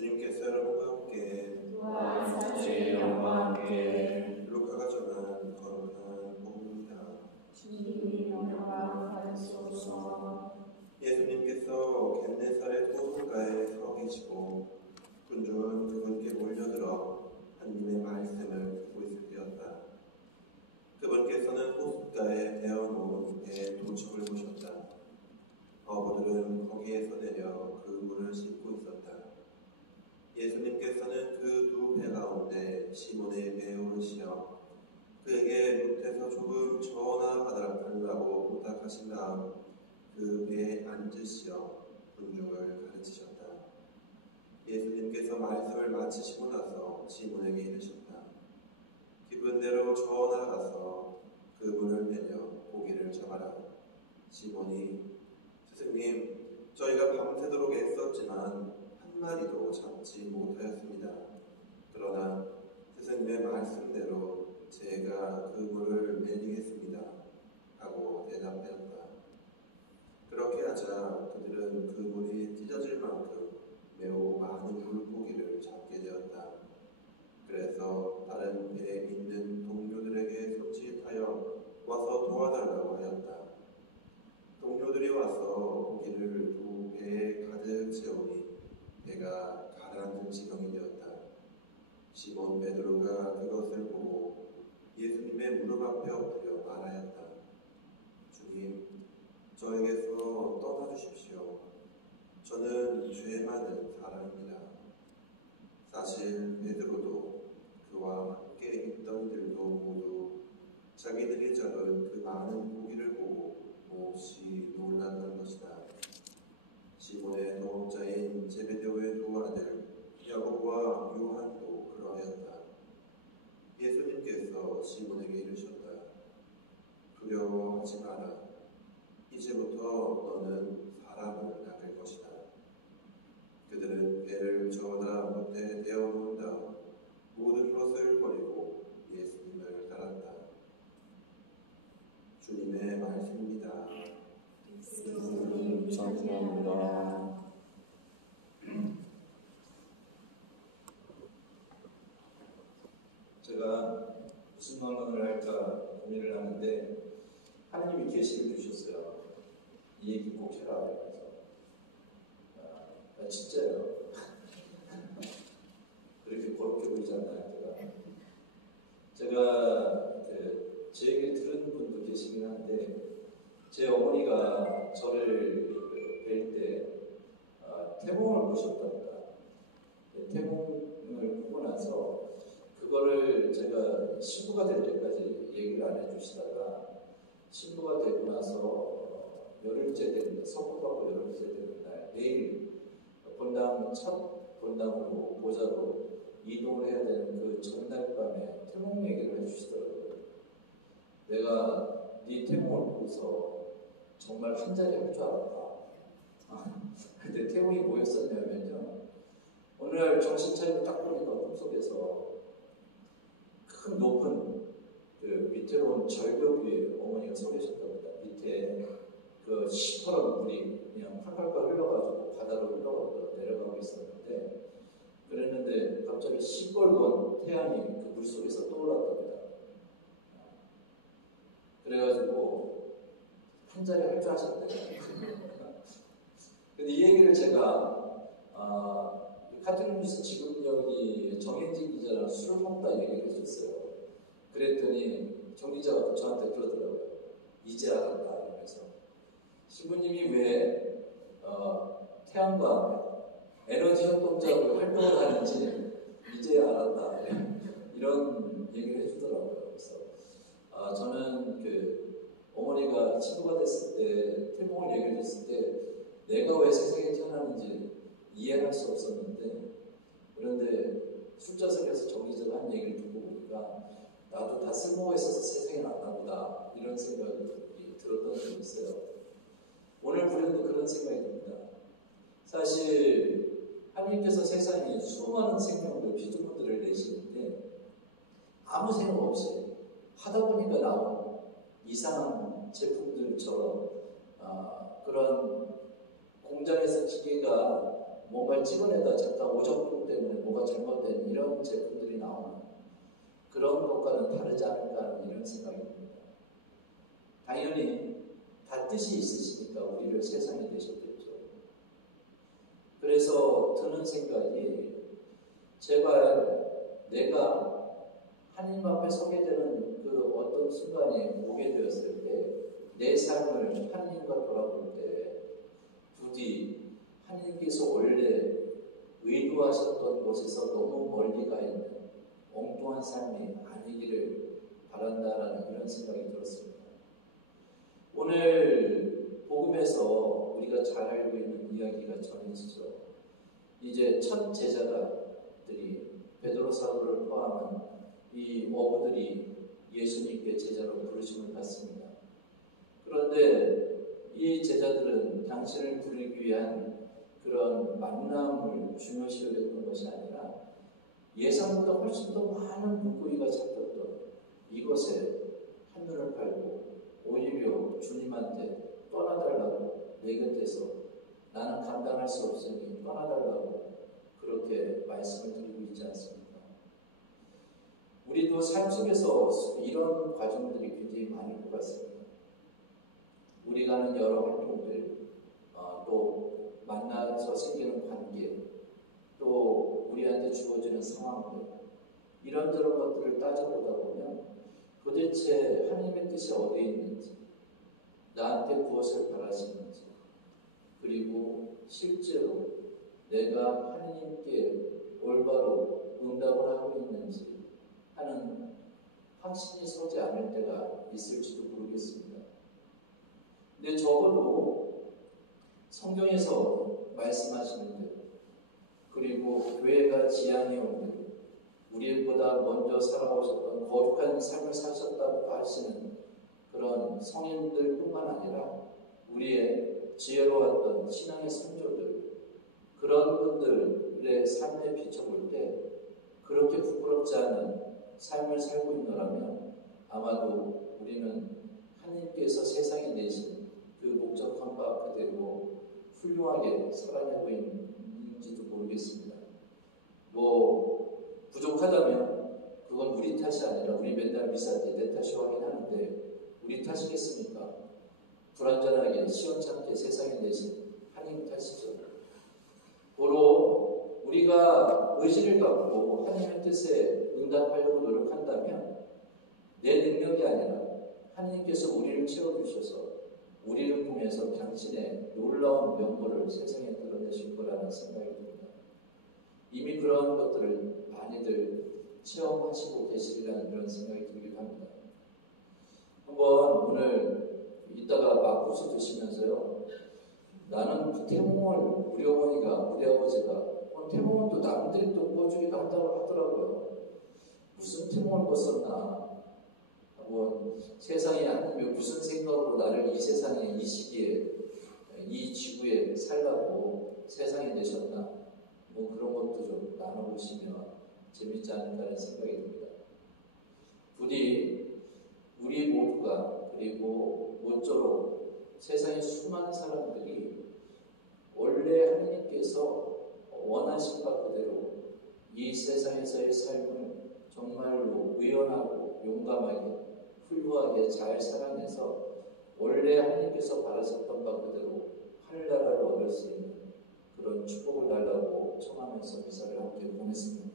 주님께서 여러분과 함께 또한 사주의 영과 함께 루카가 전한 거룩한 복음입니다. 주님이 영광 받으소서. 예수님께서 겟네사렛 호숫가에 서 계시고 군중은 그분께 몰려들어 하나님의 말씀을 듣고 있을 때였다. 그분께서는 호숫가에 대어놓은 배에 도축을 보셨다. 어부들은 거기에서 내려 그 물을 싣고 있었다. 예수님께서는 그 두 배 가운데 시몬의 배에 오르시어 그에게 못에서 조금 저어나 달라고 부탁하신 다음 그 배에 앉으시어 군중을 가르치셨다. 예수님께서 말씀을 마치시고 나서 시몬에게 이르셨다. 기분대로 저어나 가서 그 물을 내려 고기를 잡아라. 시몬이 스승님, 저희가 밤새도록 애썼지만 한 마리도 잡지 못하였습니다. 그러나 스승님의 말씀대로 제가 그 물을 내리겠습니다. 하고 대답하였다. 그렇게 하자 그들은 그 물이 찢어질 만큼 매우 많은 물고기를 잡게 되었다. 그래서 다른 배에 있는 동료들에게 손짓하여 와서 도와달라고 하였다. 동료들이 와서 고기를 두 배에 가득 채우니 배가 가라앉은 지경이 되었다. 시몬 베드로가 그것을 보고 예수님의 무릎 앞에 엎드려 말하였다. 주님, 저에게서 떠나주십시오. 저는 죄 많은 사람입니다. 사실 베드로도 그와 함께 있던 이들도 모두 자기들이 잡은 그 많은 고기를 보고 몹시 놀랐던 것이다. 시몬의 동업자인 제베데오의 두 아들 야고보와 요한도 그러하였다. 예수님께서 시몬에게 이르셨다. 두려워하지 마라. 이제부터 너는 사람을 낚을 것이다. 그들은 배를 저어다 못에 대어놓은 다음 모든 것을 버리고 예수님을 따랐다. 주님의 말씀입니다. 주님 찬양합니다. 제가 무슨 언어를 할까 고민을 하는데 하나님이 계시를 주셨어요. 이 얘기 꼭 해라. 그래서 진짜요. 그렇게 고롭게 보이지 않나요? 제가 제 얘기를 들은 분도 계시긴 한데 제 어머니가 저를 뵐 때 태몽을 보셨답니다. 태몽을 보고 나서 그거를 제가 신부가 될 때까지 얘기를 안 해주시다가 신부가 되고 나서 열흘째 되는 날, 선포받고 열흘째 되는 날 내일 첫 본당으로 보좌로 이동을 해야 되는 그 전날 밤에 태몽 얘기를 해주시더라고요. 내가 네 태몽을 보고서 정말 한 자리 할 줄 알았다. 근데 태몽이 뭐였었냐면요. 어느 날 정신 차리고 딱 보니까 꿈속에서 큰 높은 그 밑으로 절벽 위에 어머니가 서 계셨답니다. 밑에 그 시퍼런 물이 그냥 팔팔팔 흘러가지고 바다로 흘러가고 내려가고 있었는데 그랬는데 갑자기 시뻘건 태양이 그 물속에서 떠올랐답니다. 그래가지고 한 자리 할 줄 아셨대요. 근데 이 얘기를 제가 카톨릭뉴스 지금 여기 정혜진 기자랑 술을 먹다 얘기를 해줬어요. 그랬더니 정 기자가 저한테 그러더라고요. 이제 알았다 이러면서 신부님이 왜 태양과 에너지 협동작으로 활동을 하는지 이제 알았다 이런 얘기를 해주더라고요. 그래서 저는 그 어머니가 친구가 됐을 때 태몽을 얘기를 했을 때 내가 왜 세상에 태어나는지 이해할 수 없었는데 그런데 술자석에서 정 기자가 한 얘기를 듣고 보니까 나도 다 쓸모가 있어서 세상에 왔나 보다 이런 생각이 들었던 적이 있어요. 오늘 불현도 그런 생각이 듭니다. 사실 하나님께서 세상에 수많은 생명들, 피조물들을 내시는데 아무 생각 없이 하다 보니까 나온 이상한 제품들처럼 그런 공장에서 기계가 뭔가를 찍어내다 잠깐 오작동 때문에 뭐가 잘못된 이런 제품들이 나오는 그런 것과는 다르지 않을까 하는 이런 생각이 듭니다. 당연히 다 뜻이 있으시니까 우리를 세상에 내셨겠죠. 그래서 드는 생각이 제발 내가 하나님 앞에 서게 되는 그 어떤 순간이 오게 되었을 때 내 삶을 하나님과 돌아볼 때 부디 하나님께서 원래 의도하셨던 곳에서 너무 멀리 가 있는 엉뚱한 삶이 아니기를 바란다라는 이런 생각이 들었습니다. 오늘 복음에서 우리가 잘 알고 있는 이야기가 전해지죠. 이제 첫 제자들이 베드로 사도를 포함한 이 어부들이 예수님께 제자로 부르심을 받습니다. 그런데 이 제자들은 당신을 부르기 위한 그런 만남을 중요시 여겼던 것이 아니라 예상보다 훨씬 더 많은 물고기가 잡혔던 이것에 한눈을 팔고 오히려 주님한테 떠나달라고 내 곁에서 나는 감당할 수 없으니 떠나달라고 그렇게 말씀을 드리고 있지 않습니까? 우리도 삶 속에서 이런 과정들이 굉장히 많을 것 같습니다. 우리가 하는 여러 활동들, 또 만나서 생기는 관계, 또 우리한테 주어지는 상황들, 이런저런 것들을 따져보다 보면 도대체 하나님의 뜻이 어디에 있는지, 나한테 무엇을 바라시는지, 그리고 실제로 내가 하나님께 올바로 응답을 하고 있는지 하는 확신이 서지 않을 때가 있을지도 모르겠습니다. 근데 적어도 성경에서 말씀하시는 대로, 그리고 교회가 지향해온 대로 우리보다 먼저 살아오셨던 거룩한 삶을 사셨다고 하시는 그런 성인들뿐만 아니라 우리의 지혜로웠던 신앙의 선조들, 그런 분들의 삶에 비춰볼 때 그렇게 부끄럽지 않은 삶을 살고 있노라면 아마도 우리는 하나님께서 세상에 내신 그 목적한 바 그대로 훌륭하게 살아내고 있는지도 모르겠습니다. 부족하다면 그건 우리 탓이 아니라 우리 맨날 미사 때 내 탓이 확인하는데 우리 탓이겠습니까? 불완전하게 시원찮게 세상에 내신 하나님 탓이죠. 고로 우리가 의지를 갖고 하나님의 뜻에 응답하려고 노력한다면 내 능력이 아니라 하나님께서 우리를 채워주셔서 우리를 통해서 당신의 놀라운 명물을 세상에 드러내실 거라는 생각이 듭니다. 이미 그러한 것들을 많이들 체험하시고 계시리라는 그런 생각이 들기도 합니다. 한번 오늘 이따가 막국수 드시면서요, 나는 태몽을 우리 어머니가, 우리 아버지가 태몽은 또 남들이 또 꿔주기도 한다고 하더라고요. 무슨 태몽을 꿨었나? 세상에 하나님이 무슨 생각으로 나를 이 세상에, 이 시기에, 이 지구에 살라고 세상에 내셨나? 그런 것도 좀 나눠보시면 재밌지 않을까라는 생각이 듭니다. 부디 우리 모두가, 그리고 모쪼록 세상의 수많은 사람들이 원래 하나님께서 원하신 바 그대로 이 세상에서의 삶을 정말로 의연하고 용감하게 훌륭하게 잘 살아내서 원래 하나님께서 바라셨던 바 그대로 하늘나라를 얻을 수 있는 그런 축복을 달라고 청하면서 미사를 함께 보냈습니다.